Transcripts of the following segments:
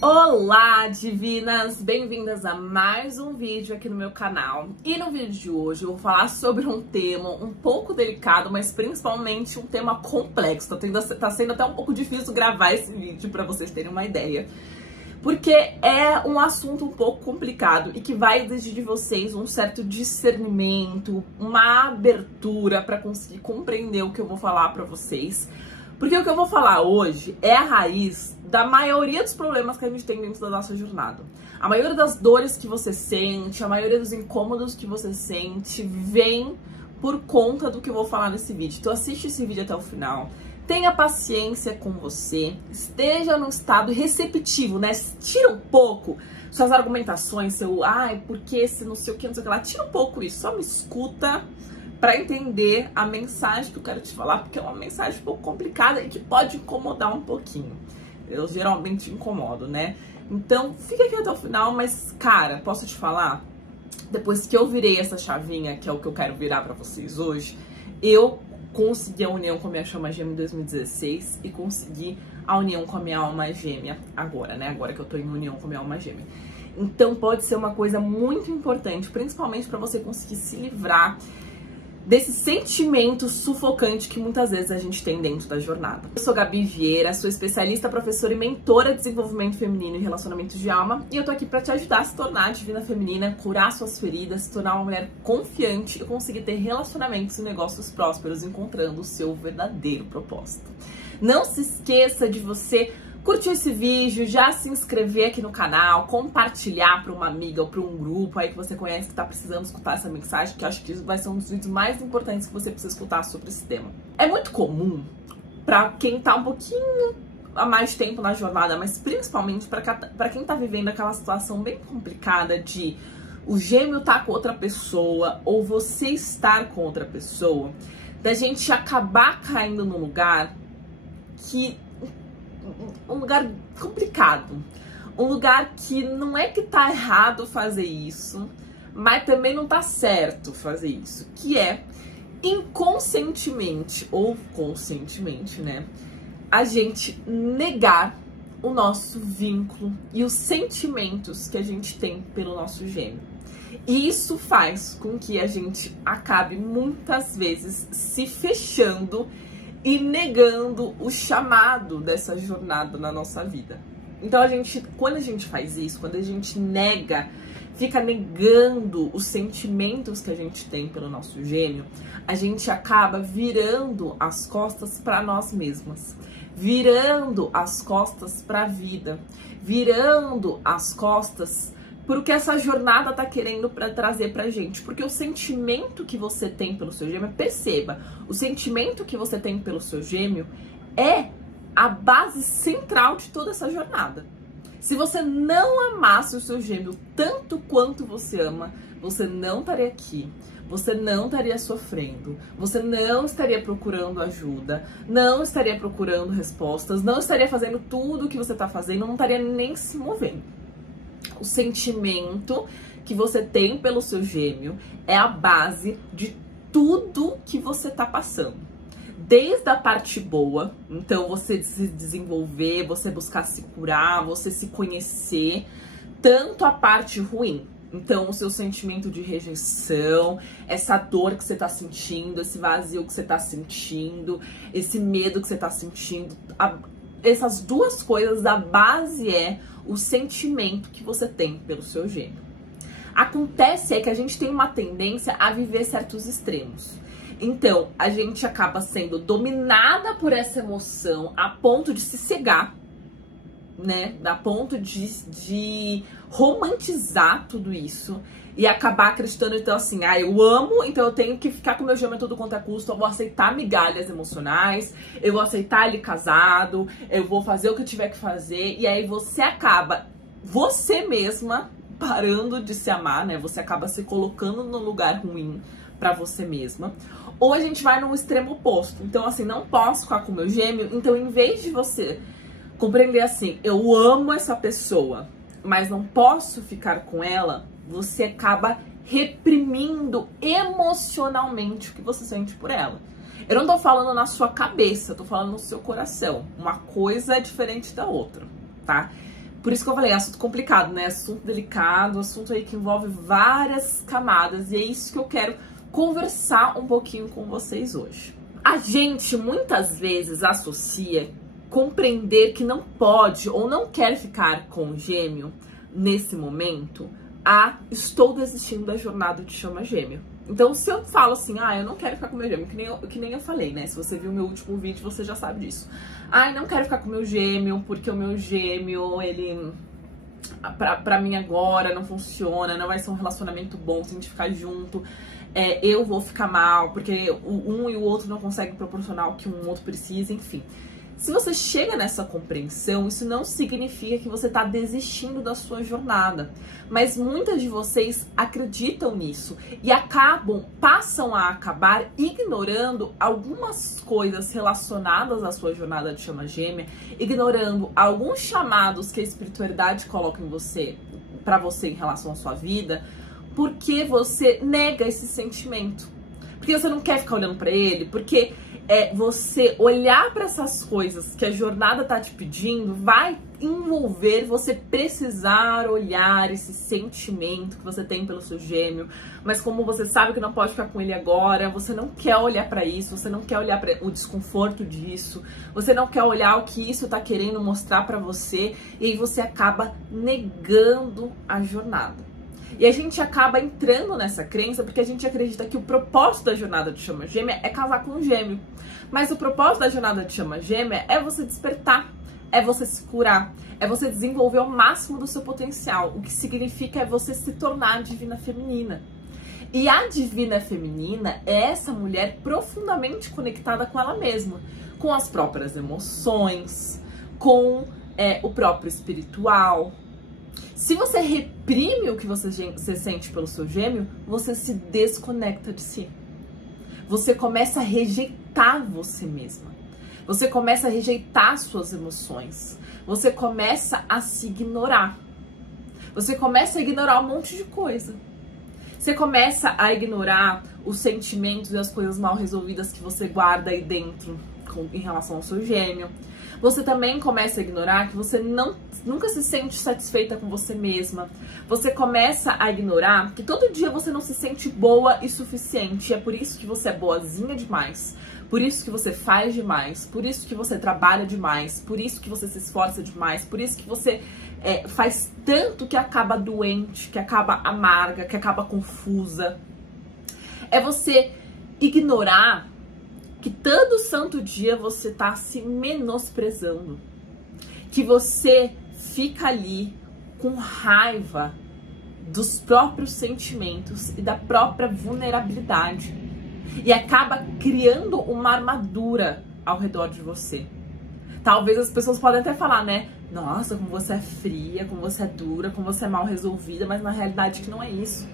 Olá, divinas! Bem-vindas a mais um vídeo aqui no meu canal. E no vídeo de hoje eu vou falar sobre um tema um pouco delicado, mas principalmente um tema complexo. Tá sendo até um pouco difícil gravar esse vídeo para vocês terem uma ideia. Porque é um assunto um pouco complicado e que vai exigir de vocês um certo discernimento, uma abertura para conseguir compreender o que eu vou falar para vocês. Porque o que eu vou falar hoje é a raiz da maioria dos problemas que a gente tem dentro da nossa jornada. A maioria das dores que você sente, a maioria dos incômodos que você sente, vem por conta do que eu vou falar nesse vídeo. Então assiste esse vídeo até o final. Tenha paciência com você, esteja num estado receptivo, né? Tira um pouco suas argumentações, seu porque se não sei o que, não sei o que lá. Tira um pouco isso, só me escuta para entender a mensagem que eu quero te falar, porque é uma mensagem um pouco complicada e que pode incomodar um pouquinho. Eu geralmente incomodo, né? Então, fica aqui até o final, mas, cara, posso te falar? Depois que eu virei essa chavinha, que é o que eu quero virar para vocês hoje, eu consegui a união com a minha chama gêmea em 2016 e consegui a união com a minha alma gêmea agora, né? Agora que eu tô em união com a minha alma gêmea. Então, pode ser uma coisa muito importante, principalmente para você conseguir se livrar desse sentimento sufocante que muitas vezes a gente tem dentro da jornada. Eu sou Gabi Vieira, sou especialista, professora e mentora de desenvolvimento feminino e relacionamento de alma, e eu tô aqui pra te ajudar a se tornar a divina feminina, curar suas feridas, se tornar uma mulher confiante e conseguir ter relacionamentos e negócios prósperos, encontrando o seu verdadeiro propósito. Não se esqueça de você curtir esse vídeo, já se inscrever aqui no canal, compartilhar para uma amiga ou para um grupo aí que você conhece que tá precisando escutar essa mensagem, que eu acho que isso vai ser um dos vídeos mais importantes que você precisa escutar sobre esse tema. É muito comum para quem tá um pouquinho há mais tempo na jornada, mas principalmente para quem tá vivendo aquela situação bem complicada de o gêmeo tá com outra pessoa ou você estar com outra pessoa, da gente acabar caindo num lugar um lugar complicado, um lugar que não é que tá errado fazer isso, mas também não tá certo fazer isso, que é inconscientemente ou conscientemente, né, a gente negar o nosso vínculo e os sentimentos que a gente tem pelo nosso gêmeo. E isso faz com que a gente acabe muitas vezes se fechando e negando o chamado dessa jornada na nossa vida. Então quando a gente faz isso, quando a gente nega, fica negando os sentimentos que a gente tem pelo nosso gêmeo, a gente acaba virando as costas para nós mesmas, virando as costas para a vida, virando as costas por o que essa jornada tá querendo trazer pra gente. Porque o sentimento que você tem pelo seu gêmeo, perceba, o sentimento que você tem pelo seu gêmeo é a base central de toda essa jornada. Se você não amasse o seu gêmeo tanto quanto você ama, você não estaria aqui, você não estaria sofrendo, você não estaria procurando ajuda, não estaria procurando respostas, não estaria fazendo tudo o que você tá fazendo, não estaria nem se movendo. O sentimento que você tem pelo seu gêmeo é a base de tudo que você tá passando. Desde a parte boa, então você se desenvolver, você buscar se curar, você se conhecer, tanto a parte ruim. Então o seu sentimento de rejeição, essa dor que você tá sentindo, esse vazio que você tá sentindo, esse medo que você tá sentindo, essas duas coisas, a base é o sentimento que você tem pelo seu gêmeo. Acontece é que a gente tem uma tendência a viver certos extremos. Então, a gente acaba sendo dominada por essa emoção a ponto de se cegar, né? A ponto de romantizar tudo isso e acabar acreditando, então, assim, eu amo, então eu tenho que ficar com meu gêmeo a todo quanto é custo, eu vou aceitar migalhas emocionais, eu vou aceitar ele casado, eu vou fazer o que eu tiver que fazer, e aí você acaba, você mesma, parando de se amar, né? Você acaba se colocando no lugar ruim pra você mesma. Ou a gente vai num extremo oposto. Então, assim, não posso ficar com meu gêmeo, então em vez de você compreender assim, eu amo essa pessoa, mas não posso ficar com ela, você acaba reprimindo emocionalmente o que você sente por ela. Eu não tô falando na sua cabeça, eu tô falando no seu coração. Uma coisa é diferente da outra, tá? Por isso que eu falei, assunto complicado, né? Assunto delicado, assunto aí que envolve várias camadas. E é isso que eu quero conversar um pouquinho com vocês hoje. A gente muitas vezes associa compreender que não pode ou não quer ficar com o gêmeo nesse momento a estou desistindo da jornada de chama gêmeo. Então, se eu falo assim, eu não quero ficar com meu gêmeo, que nem eu falei, né? Se você viu meu último vídeo, você já sabe disso. Não quero ficar com meu gêmeo, porque o meu gêmeo, ele, pra mim agora, não funciona, não vai ser um relacionamento bom se a gente ficar junto. Eu vou ficar mal, porque um e o outro não conseguem proporcionar o que um outro precisa, enfim. Se você chega nessa compreensão, isso não significa que você está desistindo da sua jornada. Mas muitas de vocês acreditam nisso e passam a acabar ignorando algumas coisas relacionadas à sua jornada de chama gêmea, ignorando alguns chamados que a espiritualidade coloca em você, para você em relação à sua vida, porque você nega esse sentimento. Porque você não quer ficar olhando para ele, porque você olhar para essas coisas que a jornada tá te pedindo vai envolver você precisar olhar esse sentimento que você tem pelo seu gêmeo, mas como você sabe que não pode ficar com ele agora, você não quer olhar para isso, você não quer olhar para o desconforto disso, você não quer olhar o que isso tá querendo mostrar para você, e aí você acaba negando a jornada. E a gente acaba entrando nessa crença porque a gente acredita que o propósito da jornada de chama gêmea é casar com um gêmeo. Mas o propósito da jornada de chama gêmea é você despertar, é você se curar, é você desenvolver o máximo do seu potencial. O que significa é você se tornar a divina feminina. E a divina feminina é essa mulher profundamente conectada com ela mesma, com as próprias emoções, com o próprio espiritual. Se você reprime o que você sente pelo seu gêmeo, você se desconecta de si. Você começa a rejeitar você mesma. Você começa a rejeitar suas emoções. Você começa a se ignorar. Você começa a ignorar um monte de coisa. Você começa a ignorar os sentimentos e as coisas mal resolvidas que você guarda aí dentro em relação ao seu gêmeo. Você também começa a ignorar que você nunca se sente satisfeita com você mesma. Você começa a ignorar que todo dia você não se sente boa e suficiente. E é por isso que você é boazinha demais. Por isso que você faz demais. Por isso que você trabalha demais. Por isso que você se esforça demais. Por isso que você faz tanto que acaba doente, que acaba amarga, que acaba confusa. É você ignorar que todo santo dia você tá se menosprezando, que você fica ali com raiva dos próprios sentimentos e da própria vulnerabilidade e acaba criando uma armadura ao redor de você. Talvez as pessoas podem até falar, né? Nossa, como você é fria, como você é dura, como você é mal resolvida, mas na realidade que não é isso.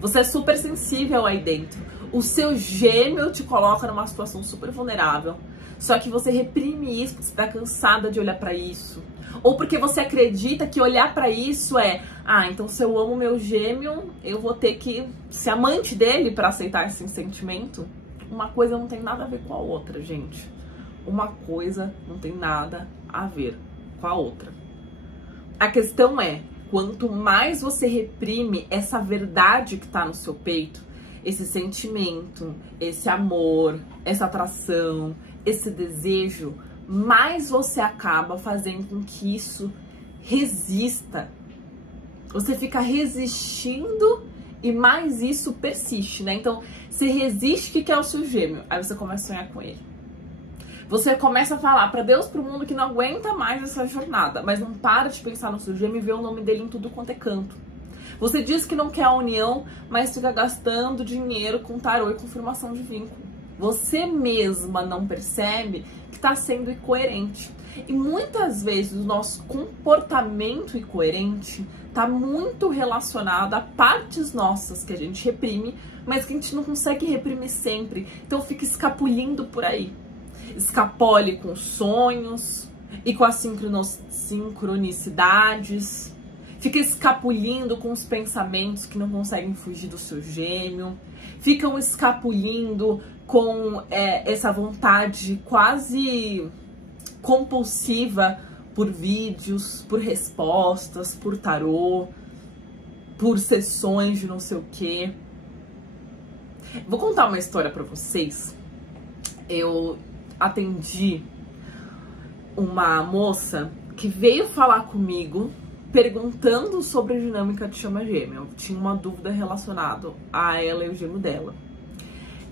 Você é super sensível aí dentro. O seu gêmeo te coloca numa situação super vulnerável. Só que você reprime isso porque você tá cansada de olhar pra isso. Ou porque você acredita que olhar pra isso então se eu amo meu gêmeo, eu vou ter que ser amante dele pra aceitar esse sentimento. Uma coisa não tem nada a ver com a outra, gente. Uma coisa não tem nada a ver com a outra. A questão é, quanto mais você reprime essa verdade que tá no seu peito, esse sentimento, esse amor, essa atração, esse desejo, mais você acaba fazendo com que isso resista. Você fica resistindo e mais isso persiste, né? Então, você resiste que é o seu gêmeo, aí você começa a sonhar com ele. Você começa a falar pra Deus, pro mundo, que não aguenta mais essa jornada, mas não para de pensar no seu gêmeo e ver o nome dele em tudo quanto é canto. Você diz que não quer a união, mas fica gastando dinheiro com tarô e confirmação de vínculo. Você mesma não percebe que está sendo incoerente. E muitas vezes o nosso comportamento incoerente está muito relacionado a partes nossas que a gente reprime, mas que a gente não consegue reprimir sempre. Então fica escapulindo por aí. Escapole com sonhos e com as sincronicidades. Fica escapulindo com os pensamentos que não conseguem fugir do seu gêmeo. Ficam escapulindo com essa vontade quase compulsiva por vídeos, por respostas, por tarô, por sessões de não sei o quê. Vou contar uma história pra vocês. Eu atendi uma moça que veio falar comigo perguntando sobre a dinâmica de chama gêmea. Eu tinha uma dúvida relacionada a ela e o gêmeo dela.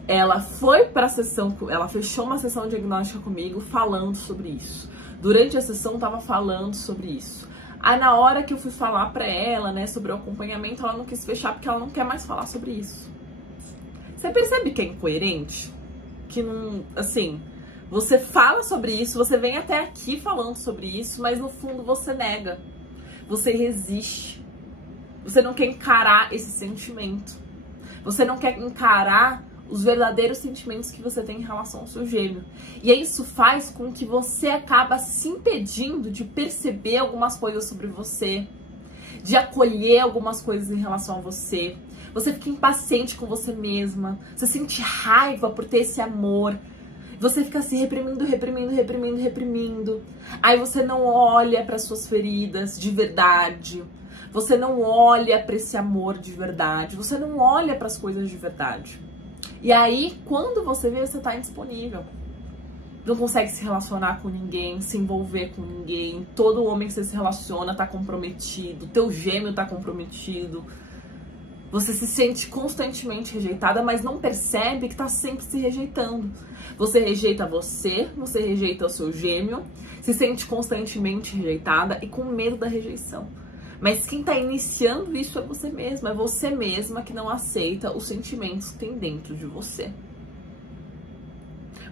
Ela foi pra sessão, ela fechou uma sessão diagnóstica comigo falando sobre isso. Durante a sessão tava falando sobre isso. Aí na hora que eu fui falar pra ela, né, sobre o acompanhamento, ela não quis fechar porque ela não quer mais falar sobre isso. Você percebe que é incoerente? Que não, assim, você fala sobre isso, você vem até aqui falando sobre isso, mas no fundo você nega. Você resiste. Você não quer encarar esse sentimento. Você não quer encarar os verdadeiros sentimentos que você tem em relação ao seu gêmeo. E aí isso faz com que você acaba se impedindo de perceber algumas coisas sobre você, de acolher algumas coisas em relação a você. Você fica impaciente com você mesma, você sente raiva por ter esse amor. Você fica se reprimindo. Aí você não olha para suas feridas de verdade. Você não olha para esse amor de verdade. Você não olha para as coisas de verdade. E aí, quando você vê, você tá indisponível. Não consegue se relacionar com ninguém, se envolver com ninguém. Todo homem que você se relaciona tá comprometido. Teu gêmeo tá comprometido. Você se sente constantemente rejeitada, mas não percebe que tá sempre se rejeitando. Você rejeita você rejeita o seu gêmeo, se sente constantemente rejeitada e com medo da rejeição. Mas quem tá iniciando isso é você mesma que não aceita os sentimentos que tem dentro de você.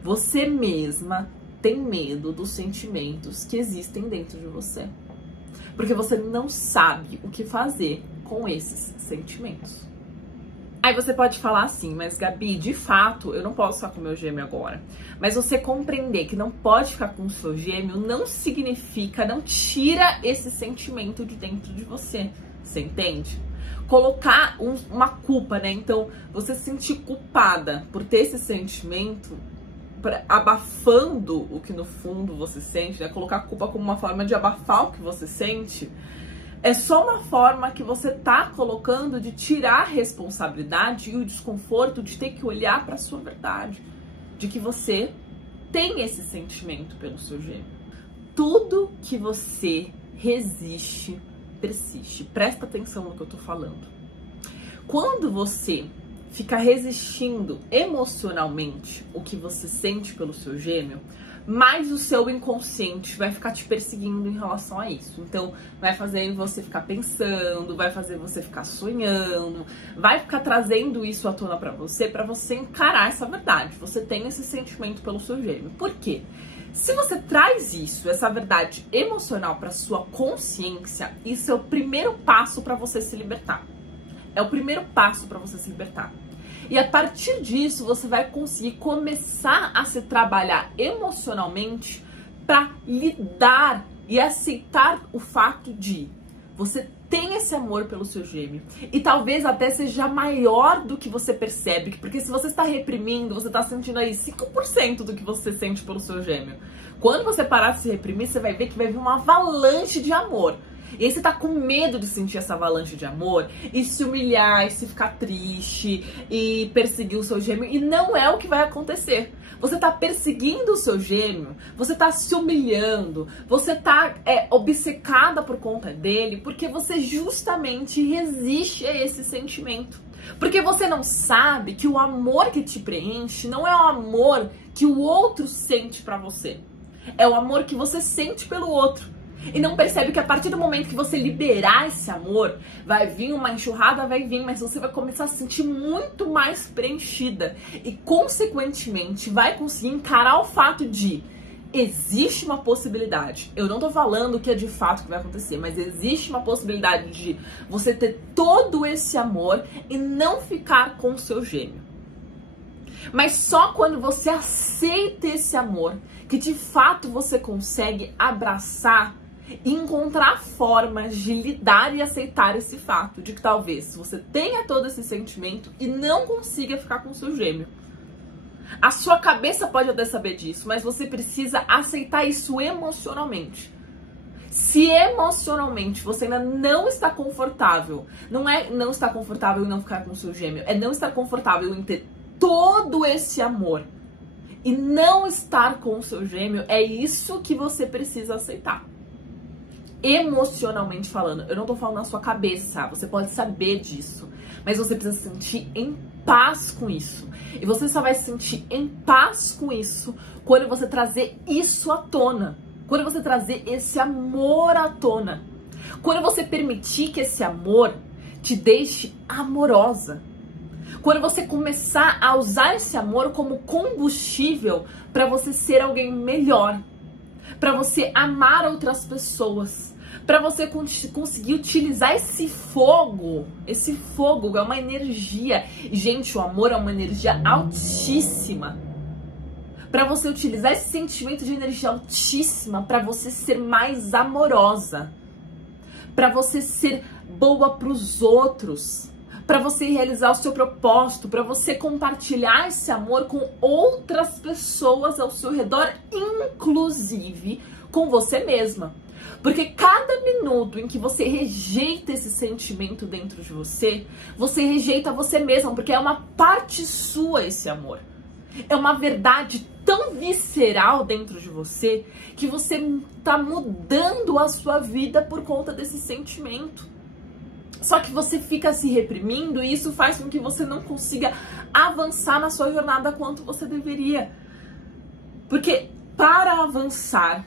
Você mesma tem medo dos sentimentos que existem dentro de você. Porque você não sabe o que fazer com esses sentimentos. Aí você pode falar assim, mas Gabi, de fato, eu não posso ficar com meu gêmeo agora. Mas você compreender que não pode ficar com o seu gêmeo não significa, não tira esse sentimento de dentro de você. Você entende? Colocar uma culpa, né? Então, você se sentir culpada por ter esse sentimento, abafando o que no fundo você sente, né? Colocar a culpa como uma forma de abafar o que você sente, é só uma forma que você tá colocando de tirar a responsabilidade e o desconforto de ter que olhar para sua verdade, de que você tem esse sentimento pelo seu gêmeo. Tudo que você resiste, persiste. Presta atenção no que eu tô falando. Quando você fica resistindo emocionalmente o que você sente pelo seu gêmeo, mais o seu inconsciente vai ficar te perseguindo em relação a isso. Então, vai fazer você ficar pensando, vai fazer você ficar sonhando, vai ficar trazendo isso à tona pra você encarar essa verdade. Você tem esse sentimento pelo seu gêmeo. Por quê? Se você traz isso, essa verdade emocional pra sua consciência, isso é o primeiro passo pra você se libertar. É o primeiro passo pra você se libertar. E a partir disso, você vai conseguir começar a se trabalhar emocionalmente para lidar e aceitar o fato de você tem esse amor pelo seu gêmeo. E talvez até seja maior do que você percebe. Porque se você está reprimindo, você está sentindo aí 5% do que você sente pelo seu gêmeo. Quando você parar de se reprimir, você vai ver que vai vir uma avalanche de amor. E aí você tá com medo de sentir essa avalanche de amor e se humilhar, e se ficar triste e perseguir o seu gêmeo. E não é o que vai acontecer. Você tá perseguindo o seu gêmeo, você tá se humilhando, você tá obcecada por conta dele, porque você justamente resiste a esse sentimento. Porque você não sabe que o amor que te preenche não é o amor que o outro sente pra você. É o amor que você sente pelo outro. E não percebe que a partir do momento que você liberar esse amor, vai vir uma enxurrada, vai vir, mas você vai começar a se sentir muito mais preenchida. E, consequentemente, vai conseguir encarar o fato de existe uma possibilidade. Eu não tô falando que é de fato que vai acontecer, mas existe uma possibilidade de você ter todo esse amor e não ficar com o seu gêmeo. Mas só quando você aceita esse amor, que de fato você consegue abraçar e encontrar formas de lidar e aceitar esse fato de que talvez você tenha todo esse sentimento e não consiga ficar com o seu gêmeo. A sua cabeça pode até saber disso, mas você precisa aceitar isso emocionalmente. Se emocionalmente você ainda não está confortável, não é não estar confortável em não ficar com o seu gêmeo, é não estar confortável em ter todo esse amor e não estar com o seu gêmeo, é isso que você precisa aceitar. Emocionalmente falando, eu não tô falando na sua cabeça, você pode saber disso, mas você precisa se sentir em paz com isso. E você só vai se sentir em paz com isso quando você trazer isso à tona. Quando você trazer esse amor à tona. Quando você permitir que esse amor te deixe amorosa. Quando você começar a usar esse amor como combustível para você ser alguém melhor. Para você amar outras pessoas. Para você conseguir utilizar esse fogo. Esse fogo é uma energia. Gente, o amor é uma energia altíssima. Para você utilizar esse sentimento de energia altíssima para você ser mais amorosa. Para você ser boa para os outros. Para você realizar o seu propósito. Para você compartilhar esse amor com outras pessoas ao seu redor. Inclusive com você mesma. Porque cada minuto em que você rejeita esse sentimento dentro de você, você rejeita você mesma, porque é uma parte sua esse amor. É uma verdade tão visceral dentro de você que você tá mudando a sua vida por conta desse sentimento. Só que você fica se reprimindo e isso faz com que você não consiga avançar na sua jornada quanto você deveria. Porque para avançar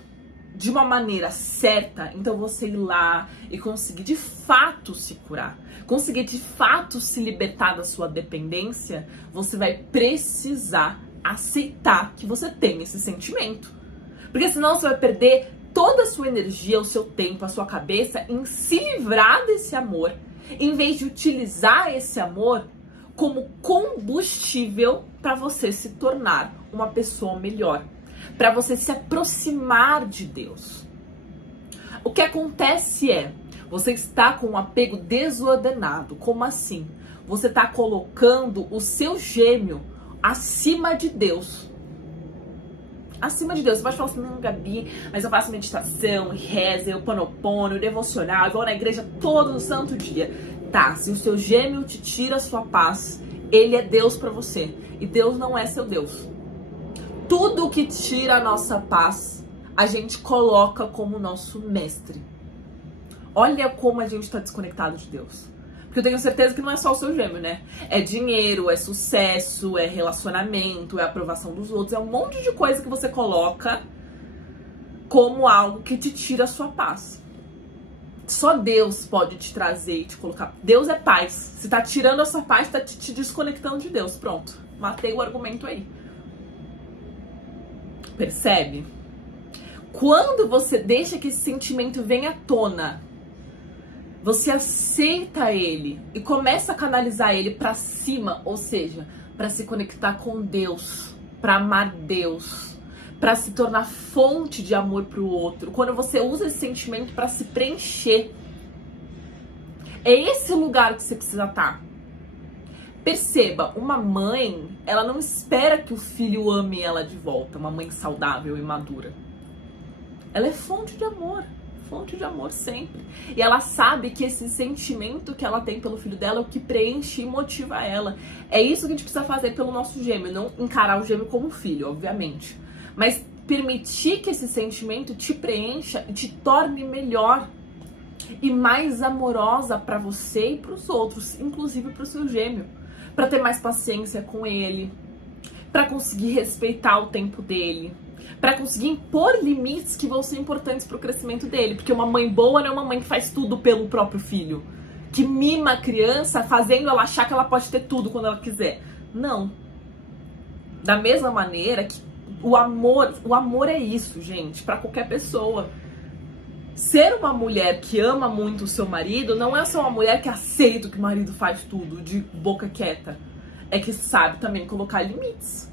de uma maneira certa, então você ir lá e conseguir de fato se curar, conseguir de fato se libertar da sua dependência, você vai precisar aceitar que você tem esse sentimento. Porque senão você vai perder toda a sua energia, o seu tempo, a sua cabeça em se livrar desse amor, em vez de utilizar esse amor como combustível para você se tornar uma pessoa melhor. Para você se aproximar de Deus. O que acontece é, você está com um apego desordenado. Como assim? Você está colocando o seu gêmeo acima de Deus. Acima de Deus. Você pode falar assim, não, Gabi, mas eu faço meditação, rezo, eu ponopono, devocional, eu vou na igreja todo santo dia. Tá, se o seu gêmeo te tira a sua paz, ele é Deus para você. E Deus não é seu Deus. Tudo que tira a nossa paz, a gente coloca como nosso mestre. Olha como a gente está desconectado de Deus. Porque eu tenho certeza que não é só o seu gêmeo, né? É dinheiro, é sucesso, é relacionamento, é aprovação dos outros. É um monte de coisa que você coloca como algo que te tira a sua paz. Só Deus pode te trazer e te colocar. Deus é paz. Se tá tirando a sua paz, tá te desconectando de Deus. Pronto. Matei o argumento aí. Percebe? Quando você deixa que esse sentimento venha à tona, você aceita ele e começa a canalizar ele para cima, ou seja, para se conectar com Deus, para amar Deus, para se tornar fonte de amor para o outro. Quando você usa esse sentimento para se preencher, é esse lugar que você precisa estar. Perceba, uma mãe, ela não espera que o filho ame ela de volta, uma mãe saudável e madura. Ela é fonte de amor sempre. E ela sabe que esse sentimento que ela tem pelo filho dela é o que preenche e motiva ela. É isso que a gente precisa fazer pelo nosso gêmeo, não encarar o gêmeo como filho, obviamente. Mas permitir que esse sentimento te preencha e te torne melhor e mais amorosa para você e para os outros, inclusive para o seu gêmeo. Para ter mais paciência com ele, para conseguir respeitar o tempo dele, para conseguir impor limites que vão ser importantes para o crescimento dele. Porque uma mãe boa não é uma mãe que faz tudo pelo próprio filho, que mima a criança fazendo ela achar que ela pode ter tudo quando ela quiser. Não. Da mesma maneira que o amor é isso, gente, para qualquer pessoa. Ser uma mulher que ama muito o seu marido não é só uma mulher que aceita que o marido faz tudo de boca quieta. É que sabe também colocar limites.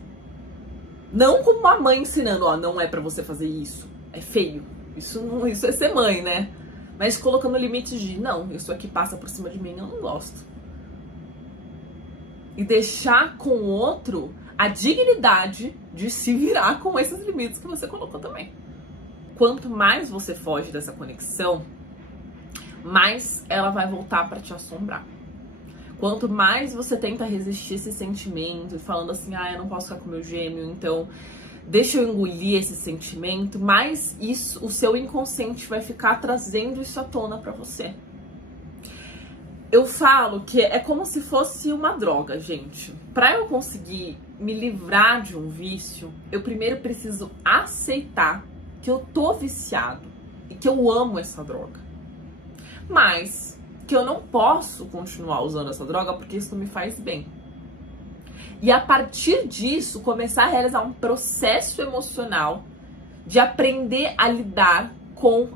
Não como uma mãe ensinando, ó, não é pra você fazer isso. É feio. Isso é ser mãe, né? Mas colocando limites de, não, isso aqui passa por cima de mim, eu não gosto. E deixar com o outro a dignidade de se virar com esses limites que você colocou também. quanto mais você foge dessa conexão, mais ela vai voltar para te assombrar. Quanto mais você tenta resistir esse sentimento, falando assim, eu não posso ficar com meu gêmeo, então deixa eu engolir esse sentimento, mais isso, o seu inconsciente vai ficar trazendo isso à tona para você. Eu falo que é como se fosse uma droga, gente. Para eu conseguir me livrar de um vício, eu primeiro preciso aceitar que eu tô viciado e que eu amo essa droga. Mas que eu não posso continuar usando essa droga porque isso não me faz bem. E a partir disso, começar a realizar um processo emocional de aprender a lidar com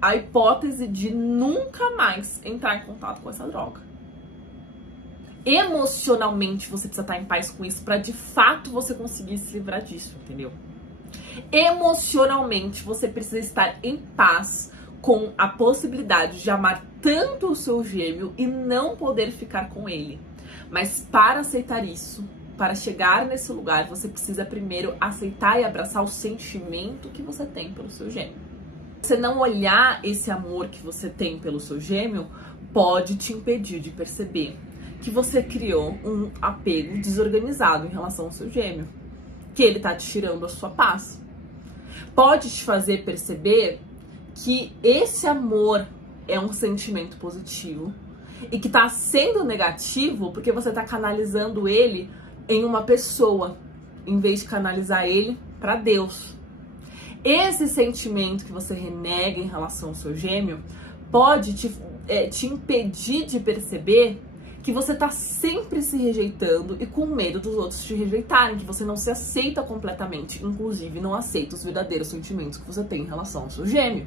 a hipótese de nunca mais entrar em contato com essa droga. Emocionalmente, você precisa estar em paz com isso para de fato você conseguir se livrar disso, entendeu? Emocionalmente, você precisa estar em paz com a possibilidade de amar tanto o seu gêmeo e não poder ficar com ele. Mas para aceitar isso, para chegar nesse lugar, você precisa primeiro aceitar e abraçar o sentimento que você tem pelo seu gêmeo. Você não olhar esse amor que você tem pelo seu gêmeo pode te impedir de perceber que você criou um apego desorganizado em relação ao seu gêmeo, que ele tá te tirando a sua paz. Pode te fazer perceber que esse amor é um sentimento positivo e que tá sendo negativo porque você tá canalizando ele em uma pessoa, em vez de canalizar ele para Deus. Esse sentimento que você renega em relação ao seu gêmeo pode te impedir de perceber que você tá sempre se rejeitando e com medo dos outros te rejeitarem, que você não se aceita completamente, inclusive não aceita os verdadeiros sentimentos que você tem em relação ao seu gêmeo.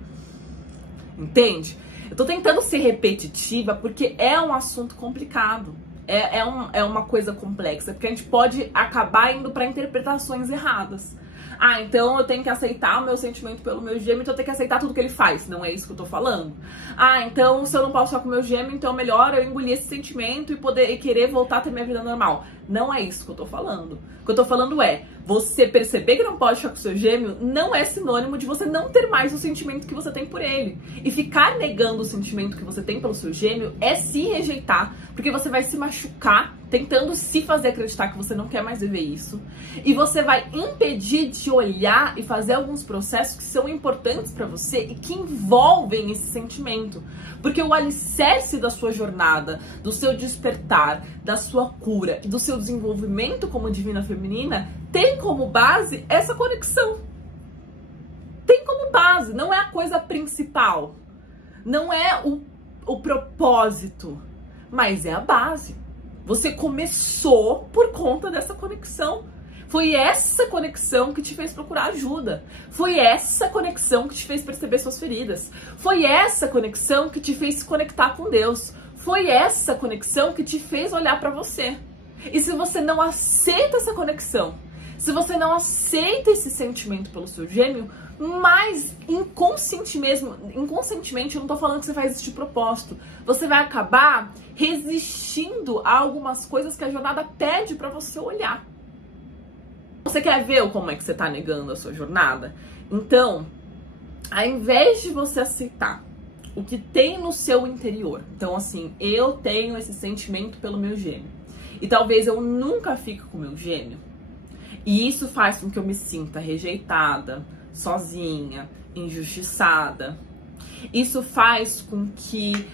Entende? Eu tô tentando ser repetitiva porque é um assunto complicado. É uma coisa complexa, porque a gente pode acabar indo para interpretações erradas. Então eu tenho que aceitar o meu sentimento pelo meu gêmeo, então eu tenho que aceitar tudo que ele faz. Não é isso que eu tô falando. Então se eu não posso ficar com o meu gêmeo, então é melhor eu engolir esse sentimento e querer voltar a ter minha vida normal. Não é isso que eu tô falando. O que eu tô falando é, você perceber que não pode ficar com o seu gêmeo não é sinônimo de você não ter mais o sentimento que você tem por ele. E ficar negando o sentimento que você tem pelo seu gêmeo é se rejeitar, porque você vai se machucar tentando se fazer acreditar que você não quer mais viver isso. E você vai impedir de olhar e fazer alguns processos que são importantes pra você e que envolvem esse sentimento. Porque o alicerce da sua jornada, do seu despertar, da sua cura e do seu desenvolvimento como divina feminina tem como base essa conexão. Tem como base, não é a coisa principal. Não é o propósito, mas é a base. Você começou por conta dessa conexão. Foi essa conexão que te fez procurar ajuda. Foi essa conexão que te fez perceber suas feridas. Foi essa conexão que te fez se conectar com Deus. Foi essa conexão que te fez olhar pra você. E se você não aceita essa conexão, se você não aceita esse sentimento pelo seu gêmeo, mas inconscientemente, eu não tô falando que você faz isso de propósito, você vai acabar resistindo a algumas coisas que a jornada pede pra você olhar. Você quer ver como é que você tá negando a sua jornada? Então, ao invés de você aceitar o que tem no seu interior, então assim, eu tenho esse sentimento pelo meu gêmeo, e talvez eu nunca fique com o meu gêmeo, e isso faz com que eu me sinta rejeitada, sozinha, injustiçada. Isso faz com que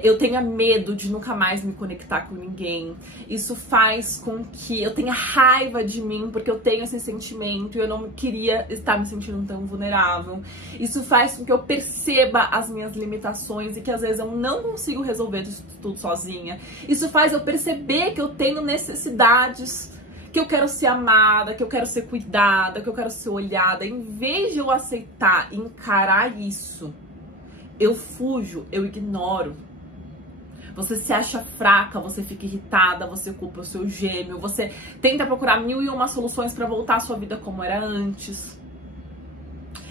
eu tenha medo de nunca mais me conectar com ninguém. Isso faz com que eu tenha raiva de mim porque eu tenho esse sentimento e eu não queria estar me sentindo tão vulnerável. Isso faz com que eu perceba as minhas limitações e que às vezes eu não consigo resolver isso tudo sozinha. Isso faz eu perceber que eu tenho necessidades, que eu quero ser amada, que eu quero ser cuidada, que eu quero ser olhada. Em vez de eu aceitar e encarar isso, eu fujo, eu ignoro. Você se acha fraca, você fica irritada, você culpa o seu gêmeo, você tenta procurar 1001 soluções pra voltar a sua vida como era antes.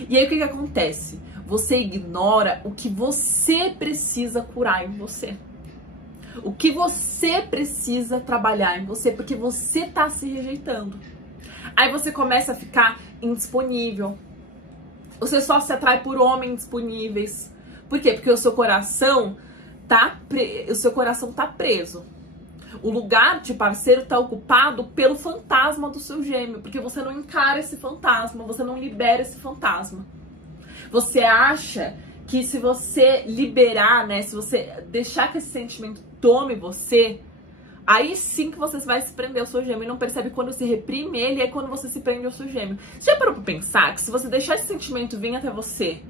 E aí o que acontece? Você ignora o que você precisa curar em você. O que você precisa trabalhar em você, porque você tá se rejeitando. Aí você começa a ficar indisponível. Você só se atrai por homens disponíveis. Por quê? Porque o seu coração tá preso. O lugar de parceiro está ocupado pelo fantasma do seu gêmeo, porque você não encara esse fantasma, você não libera esse fantasma. Você acha que se você liberar, né, se você deixar que esse sentimento tome você, aí sim que você vai se prender ao seu gêmeo e não percebe quando se reprime ele, é quando você se prende ao seu gêmeo. Você já parou pra pensar que se você deixar esse sentimento vir até você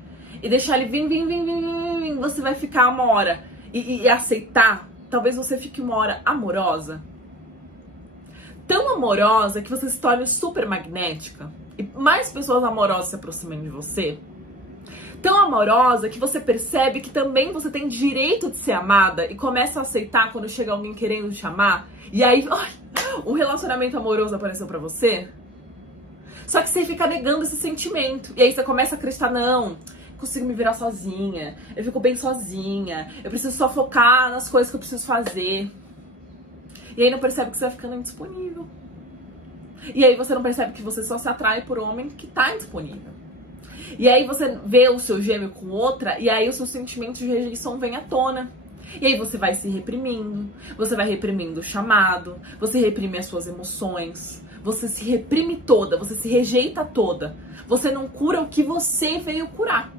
e deixar ele vir, você vai ficar uma hora e aceitar? Talvez você fique uma hora amorosa. Tão amorosa que você se torne super magnética e mais pessoas amorosas se aproximem de você. Tão amorosa que você percebe que também você tem direito de ser amada e começa a aceitar quando chega alguém querendo te amar. E aí, o relacionamento amoroso apareceu pra você. Só que você fica negando esse sentimento. E aí você começa a acreditar, não, consigo me virar sozinha, eu fico bem sozinha, eu preciso só focar nas coisas que eu preciso fazer. E aí não percebe que você vai ficando indisponível. E aí você não percebe que você só se atrai por homem que tá indisponível. E aí você vê o seu gêmeo com outra, e aí os seus sentimentos de rejeição vêm à tona. E aí você vai se reprimindo, você vai reprimindo o chamado, você reprime as suas emoções, você se reprime toda, você se rejeita toda. Você não cura o que você veio curar.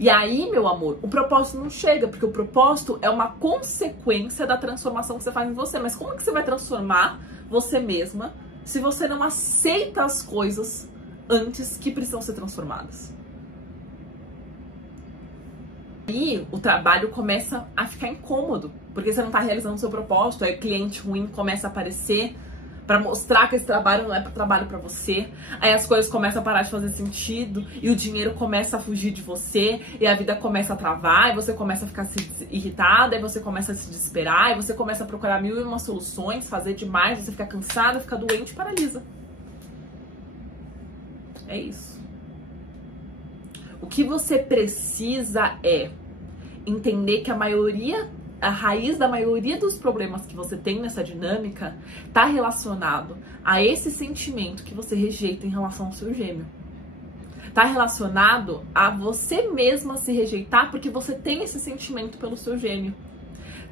E aí, meu amor, o propósito não chega, porque o propósito é uma consequência da transformação que você faz em você. Mas como é que você vai transformar você mesma se você não aceita as coisas antes que precisam ser transformadas? Aí o trabalho começa a ficar incômodo, porque você não tá realizando o seu propósito, aí o cliente ruim começa a aparecer pra mostrar que esse trabalho não é trabalho pra você. Aí as coisas começam a parar de fazer sentido e o dinheiro começa a fugir de você e a vida começa a travar e você começa a ficar irritada e você começa a se desesperar e você começa a procurar 1001 soluções, fazer demais, você fica cansada, fica doente e paralisa. É isso. O que você precisa é entender que a raiz da maioria dos problemas que você tem nessa dinâmica tá relacionado a esse sentimento que você rejeita em relação ao seu gêmeo. Tá relacionado a você mesma se rejeitar porque você tem esse sentimento pelo seu gêmeo.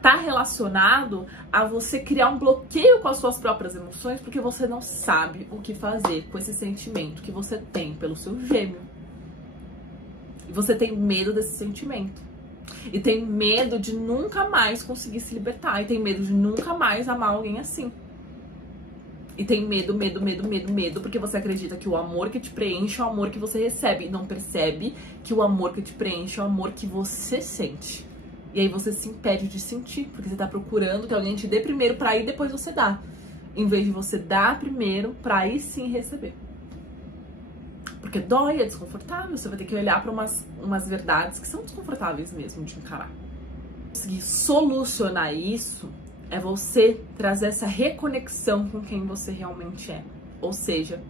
Tá relacionado a você criar um bloqueio com as suas próprias emoções porque você não sabe o que fazer com esse sentimento que você tem pelo seu gêmeo. E você tem medo desse sentimento. E tem medo de nunca mais conseguir se libertar. E tem medo de nunca mais amar alguém assim. E tem medo, porque você acredita que o amor que te preenche é o amor que você recebe. E não percebe que o amor que te preenche é o amor que você sente. E aí você se impede de sentir, porque você tá procurando que alguém te dê primeiro pra aí depois você dá. Em vez de você dar primeiro pra aí sim receber. Porque dói, é desconfortável, você vai ter que olhar para umas verdades que são desconfortáveis mesmo de encarar. Conseguir solucionar isso é você trazer essa reconexão com quem você realmente é, ou seja,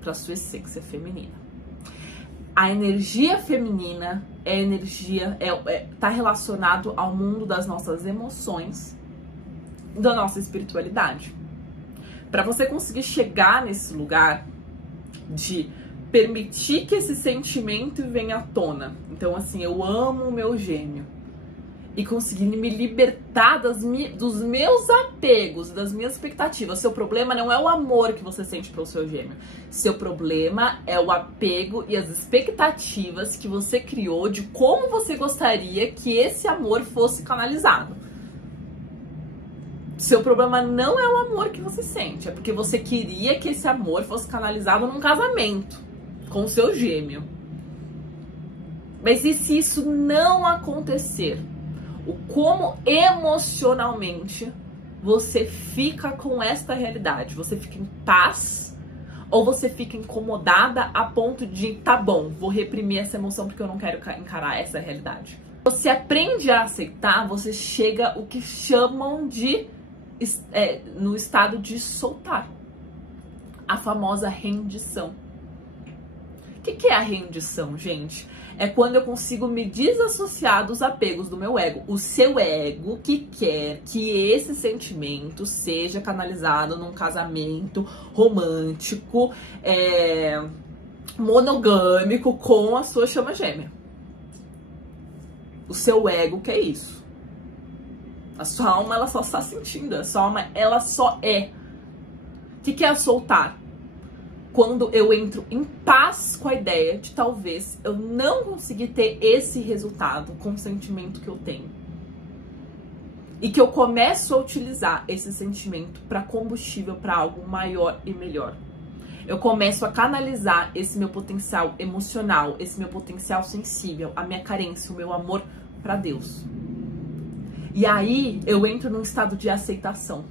para sua essência feminina. A energia feminina é energia, tá relacionado ao mundo das nossas emoções, da nossa espiritualidade. Para você conseguir chegar nesse lugar de permitir que esse sentimento venha à tona. Então, assim, eu amo o meu gêmeo. E conseguir me libertar dos meus apegos, das minhas expectativas. Seu problema não é o amor que você sente pelo seu gêmeo. Seu problema é o apego e as expectativas que você criou de como você gostaria que esse amor fosse canalizado. Seu problema não é o amor que você sente. É porque você queria que esse amor fosse canalizado num casamento com o seu gêmeo. Mas e se isso não acontecer? O como emocionalmente você fica com esta realidade? Você fica em paz ou você fica incomodada a ponto de, tá bom, vou reprimir essa emoção porque eu não quero encarar essa realidade? Você aprende a aceitar, você chega o que chamam de no estado de soltar. A famosa rendição. O que é a rendição, gente? É quando eu consigo me desassociar dos apegos do meu ego. O seu ego que quer que esse sentimento seja canalizado num casamento romântico, monogâmico com a sua chama gêmea. O seu ego quer isso. A sua alma, ela só está sentindo. A sua alma, ela só é. O que é soltar? Quando eu entro em paz com a ideia de talvez eu não conseguir ter esse resultado com o sentimento que eu tenho. E que eu começo a utilizar esse sentimento para combustível para algo maior e melhor. Eu começo a canalizar esse meu potencial emocional, esse meu potencial sensível, a minha carência, o meu amor para Deus. E aí eu entro num estado de aceitação.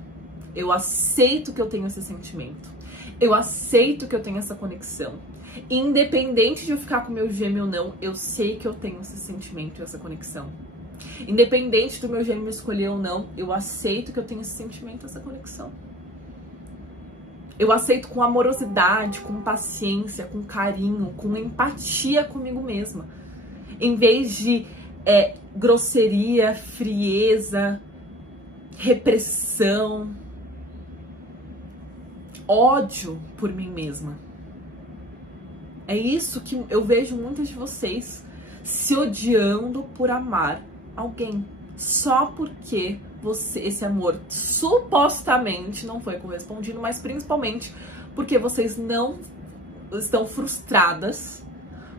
Eu aceito que eu tenho esse sentimento. Eu aceito que eu tenho essa conexão. Independente de eu ficar com meu gêmeo ou não, eu sei que eu tenho esse sentimento e essa conexão. Independente do meu gêmeo me escolher ou não, eu aceito que eu tenho esse sentimento e essa conexão. Eu aceito com amorosidade, com paciência, com carinho, com empatia comigo mesma. Em vez de grosseria, frieza, repressão, ódio por mim mesma. É isso que eu vejo muitas de vocês se odiando por amar alguém. Só porque esse amor supostamente não foi correspondido, mas principalmente porque vocês não estão frustradas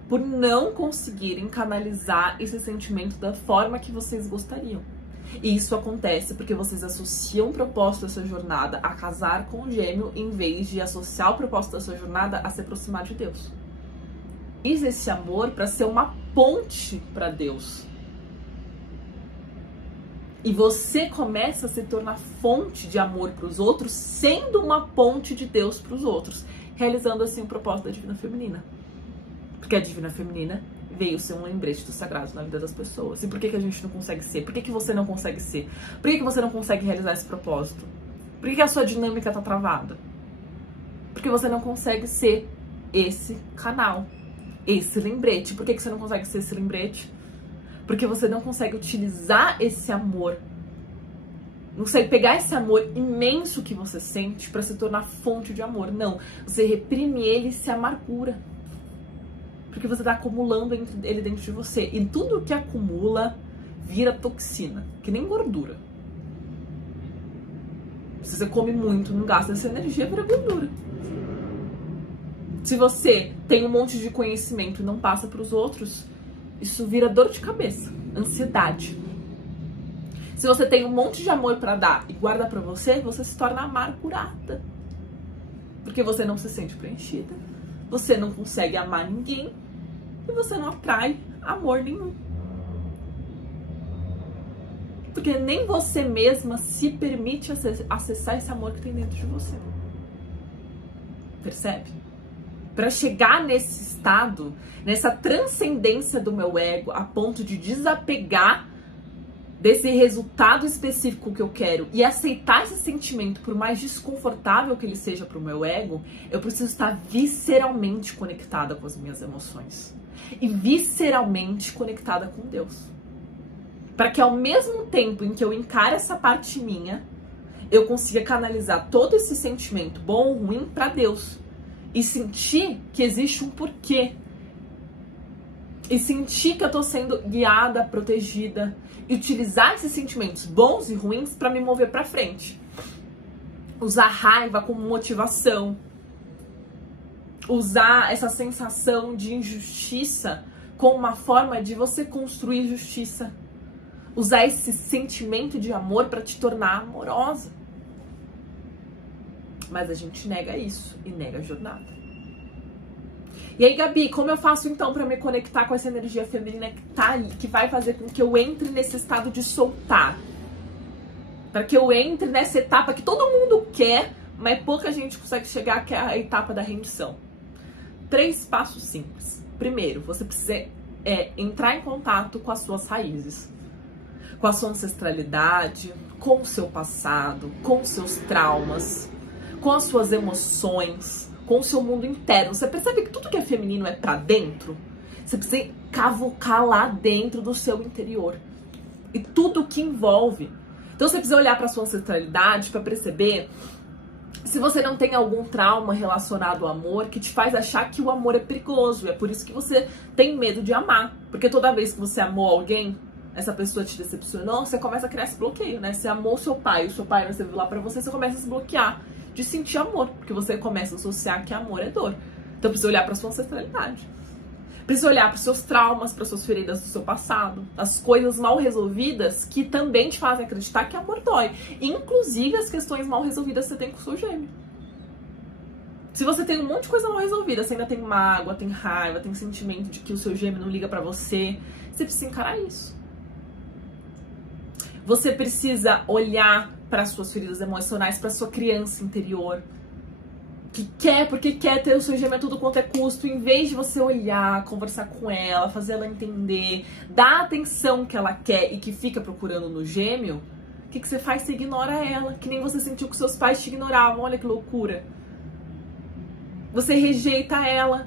por não conseguirem canalizar esse sentimento da forma que vocês gostariam. E isso acontece porque vocês associam o propósito da sua jornada a casar com o gêmeo, em vez de associar o propósito da sua jornada a se aproximar de Deus. Fiz esse amor para ser uma ponte para Deus. E você começa a se tornar fonte de amor para os outros, sendo uma ponte de Deus para os outros, realizando assim o propósito da Divina Feminina. Porque a Divina Feminina veio ser um lembrete do sagrado na vida das pessoas. E por que a gente não consegue ser? Por que você não consegue ser? Por que você não consegue realizar esse propósito? Por que a sua dinâmica tá travada? Porque você não consegue ser esse canal, esse lembrete. Por que você não consegue ser esse lembrete? Porque você não consegue utilizar esse amor, não consegue pegar esse amor imenso que você sente para se tornar fonte de amor. Não, você reprime ele e se amargura. Porque você tá acumulando ele dentro de você. E tudo que acumula vira toxina, que nem gordura. Se você come muito, não gasta essa energia, vira gordura. Se você tem um monte de conhecimento e não passa para os outros, isso vira dor de cabeça, ansiedade. Se você tem um monte de amor para dar e guarda para você, você se torna amargurada. Porque você não se sente preenchida, você não consegue amar ninguém e você não atrai amor nenhum. Porque nem você mesma se permite acessar esse amor que tem dentro de você. Percebe? Para chegar nesse estado, nessa transcendência do meu ego, a ponto de desapegar desse resultado específico que eu quero e aceitar esse sentimento, por mais desconfortável que ele seja para o meu ego, eu preciso estar visceralmente conectada com as minhas emoções e visceralmente conectada com Deus. Para que ao mesmo tempo em que eu encaro essa parte minha, eu consiga canalizar todo esse sentimento, bom ou ruim, para Deus. E sentir que existe um porquê. E sentir que eu tô sendo guiada, protegida. E utilizar esses sentimentos bons e ruins para me mover para frente. Usar raiva como motivação. Usar essa sensação de injustiça como uma forma de você construir justiça. Usar esse sentimento de amor para te tornar amorosa. Mas a gente nega isso e nega a jornada. E aí, Gabi, como eu faço então para me conectar com essa energia feminina que tá ali, que vai fazer com que eu entre nesse estado de soltar? Para que eu entre nessa etapa que todo mundo quer, mas pouca gente consegue chegar, que é a etapa da rendição. 3 passos simples. Primeiro, você precisa entrar em contato com as suas raízes, com a sua ancestralidade, com o seu passado, com os seus traumas, com as suas emoções, com o seu mundo interno. Você percebe que tudo que é feminino é pra dentro? Você precisa cavucar lá dentro do seu interior. E tudo que envolve. Então você precisa olhar pra sua ancestralidade pra perceber Se você não tem algum trauma relacionado ao amor que te faz achar que o amor é perigoso, é por isso que você tem medo de amar. Porque toda vez que você amou alguém, essa pessoa te decepcionou, você começa a criar esse bloqueio, né? Você amou seu pai, o seu pai não esteve lá pra você, você começa a se bloquear de sentir amor, porque você começa a associar que amor é dor. Então precisa olhar pra sua ancestralidade. Precisa olhar para os seus traumas, para suas feridas do seu passado, as coisas mal resolvidas que também te fazem acreditar que amor dói. Inclusive as questões mal resolvidas que você tem com o seu gêmeo. Se você tem um monte de coisa mal resolvida, você ainda tem mágoa, tem raiva, tem sentimento de que o seu gêmeo não liga para você, você precisa encarar isso. Você precisa olhar para as suas feridas emocionais, para sua criança interior, porque quer ter o seu gêmeo a tudo quanto é custo, em vez de você olhar, conversar com ela, fazer ela entender, dar a atenção que ela quer e que fica procurando no gêmeo, o que você faz? Você ignora ela, que nem você sentiu que seus pais te ignoravam, olha que loucura. Você rejeita ela,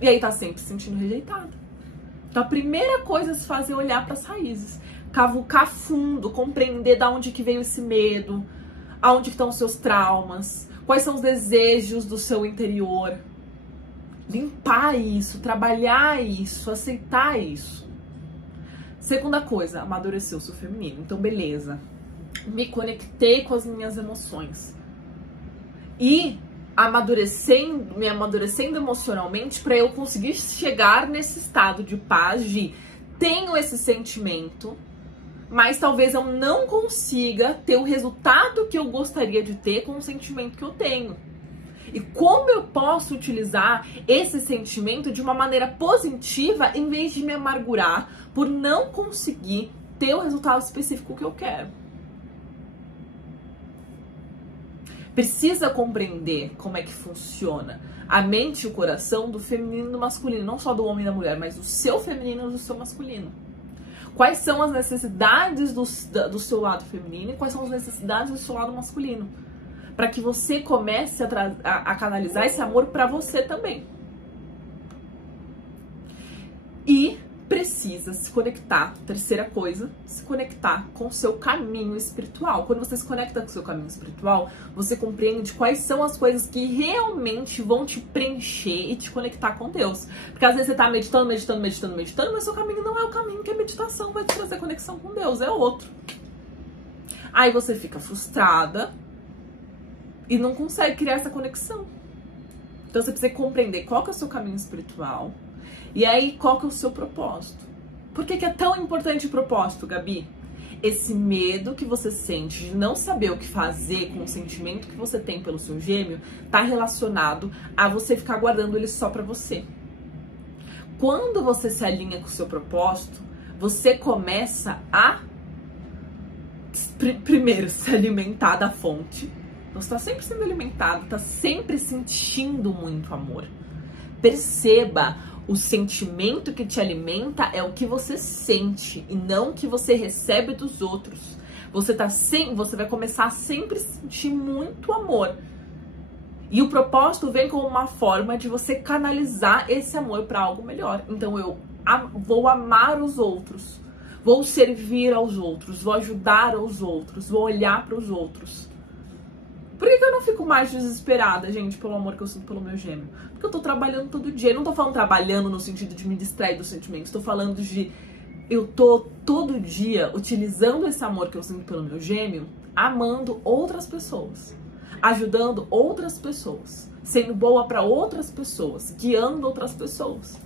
e aí tá sempre se sentindo rejeitada. Então a primeira coisa a se fazer é olhar para as raízes, cavucar fundo, compreender de onde que veio esse medo, aonde estão os seus traumas, quais são os desejos do seu interior. Limpar isso, trabalhar isso, aceitar isso. Segunda coisa, amadurecer o seu feminino. Então, beleza. Me conectei com as minhas emoções. E me amadurecendo emocionalmente para eu conseguir chegar nesse estado de paz de tenho esse sentimento, mas talvez eu não consiga ter o resultado que eu gostaria de ter com o sentimento que eu tenho. E como eu posso utilizar esse sentimento de uma maneira positiva em vez de me amargurar por não conseguir ter o resultado específico que eu quero? Precisa compreender como é que funciona a mente e o coração do feminino e do masculino, não só do homem e da mulher, mas do seu feminino e do seu masculino. Quais são as necessidades do seu lado feminino e quais são as necessidades do seu lado masculino. Para que você comece a canalizar esse amor para você também. E precisa se conectar, terceira coisa, se conectar com o seu caminho espiritual. Quando você se conecta com o seu caminho espiritual, você compreende quais são as coisas que realmente vão te preencher e te conectar com Deus. Porque às vezes você tá meditando, mas seu caminho não é o caminho que a meditação vai te trazer conexão com Deus, é outro. Aí você fica frustrada e não consegue criar essa conexão. Então você precisa compreender qual que é o seu caminho espiritual. E aí, qual que é o seu propósito? Por que é tão importante o propósito, Gabi? Esse medo que você sente de não saber o que fazer com o sentimento que você tem pelo seu gêmeo tá relacionado a você ficar guardando ele só pra você. Quando você se alinha com o seu propósito, você começa a, primeiro, se alimentar da fonte. Você tá sempre sendo alimentado, tá sempre sentindo muito amor. Perceba, o sentimento que te alimenta é o que você sente e não o que você recebe dos outros. Você vai começar a sempre sentir muito amor. E o propósito vem como uma forma de você canalizar esse amor para algo melhor. Então eu vou amar os outros, vou servir aos outros, vou ajudar aos outros, vou olhar para os outros. Por que eu não fico mais desesperada, gente, pelo amor que eu sinto pelo meu gêmeo? Porque eu tô trabalhando todo dia. Eu não tô falando trabalhando no sentido de me distrair dos sentimentos. Tô falando de eu tô todo dia utilizando esse amor que eu sinto pelo meu gêmeo, amando outras pessoas, ajudando outras pessoas, sendo boa para outras pessoas, guiando outras pessoas.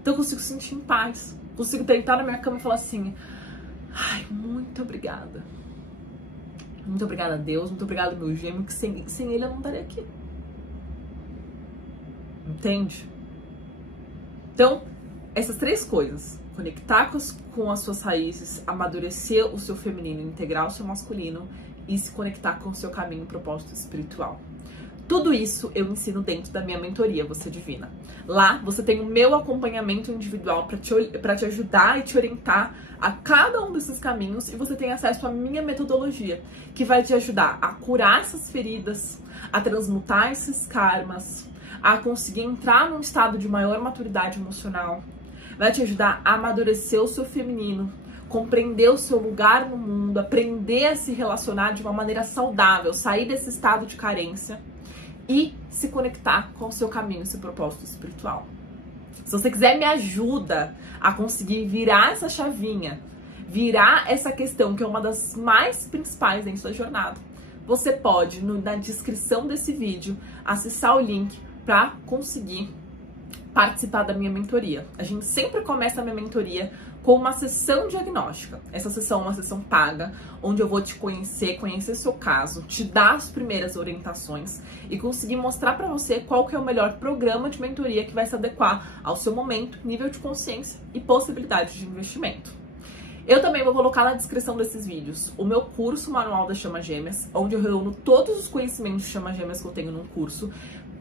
Então eu consigo sentir em paz. Consigo deitar na minha cama e falar assim: ai, muito obrigada. Muito obrigada a Deus, muito obrigada ao meu gêmeo, que sem ele eu não estaria aqui. Entende? Então, essas três coisas: conectar com as suas raízes, amadurecer o seu feminino, integrar o seu masculino e se conectar com o seu caminho e propósito espiritual. Tudo isso eu ensino dentro da minha mentoria, Você Divina. Lá você tem o meu acompanhamento individual para te ajudar e te orientar a cada um desses caminhos, e você tem acesso à minha metodologia, que vai te ajudar a curar essas feridas, a transmutar esses karmas, a conseguir entrar num estado de maior maturidade emocional, vai te ajudar a amadurecer o seu feminino, compreender o seu lugar no mundo, aprender a se relacionar de uma maneira saudável, sair desse estado de carência e se conectar com o seu caminho, seu propósito espiritual. Se você quiser me ajuda a conseguir virar essa chavinha, virar essa questão que é uma das mais principais em sua jornada, você pode, na descrição desse vídeo, acessar o link para conseguir participar da minha mentoria. A gente sempre começa a minha mentoria com uma sessão diagnóstica. Essa sessão é uma sessão paga, onde eu vou te conhecer seu caso, te dar as primeiras orientações e conseguir mostrar para você qual que é o melhor programa de mentoria que vai se adequar ao seu momento, nível de consciência e possibilidade de investimento. Eu também vou colocar na descrição desses vídeos o meu curso Manual das Chamas Gêmeas, onde eu reúno todos os conhecimentos de chamas gêmeas que eu tenho num curso.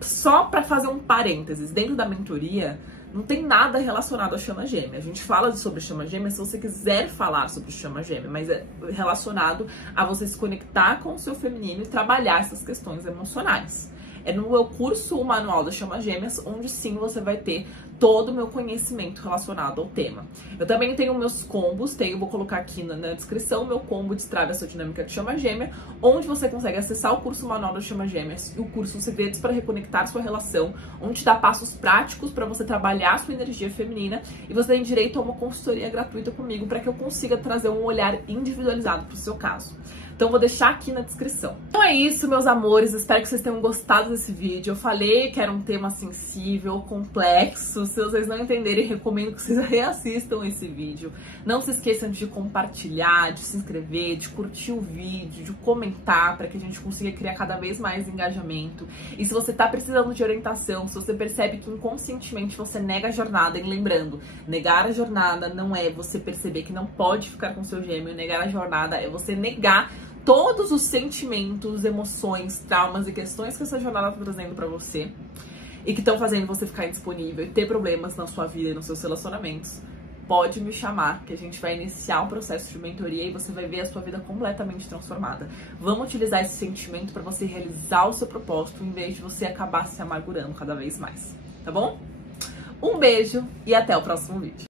Só para fazer um parênteses, dentro da mentoria não tem nada relacionado à chama gêmea. A gente fala sobre chama gêmea se você quiser falar sobre chama gêmea, mas é relacionado a você se conectar com o seu feminino e trabalhar essas questões emocionais. É no meu curso, o Manual das Chamas Gêmeas, onde sim você vai ter todo o meu conhecimento relacionado ao tema. Eu também tenho meus combos, vou colocar aqui na descrição, meu combo Destrave a Sua Dinâmica de Chama Gêmea, onde você consegue acessar o curso Manual das Chamas Gêmeas e o curso Segredos para Reconectar Sua Relação, onde te dá passos práticos para você trabalhar a sua energia feminina, e você tem direito a uma consultoria gratuita comigo para que eu consiga trazer um olhar individualizado para o seu caso. Então vou deixar aqui na descrição. Então é isso, meus amores, espero que vocês tenham gostado desse vídeo. Eu falei que era um tema sensível, complexo. Se vocês não entenderem, recomendo que vocês reassistam esse vídeo. Não se esqueçam de compartilhar, de se inscrever, de curtir o vídeo, de comentar, para que a gente consiga criar cada vez mais engajamento. E se você tá precisando de orientação, se você percebe que inconscientemente você nega a jornada, e lembrando, negar a jornada não é você perceber que não pode ficar com seu gêmeo, negar a jornada é você negar todos os sentimentos, emoções, traumas e questões que essa jornada está trazendo para você e que estão fazendo você ficar indisponível e ter problemas na sua vida e nos seus relacionamentos, pode me chamar, que a gente vai iniciar um processo de mentoria e você vai ver a sua vida completamente transformada. Vamos utilizar esse sentimento para você realizar o seu propósito, em vez de você acabar se amargurando cada vez mais, tá bom? Um beijo e até o próximo vídeo.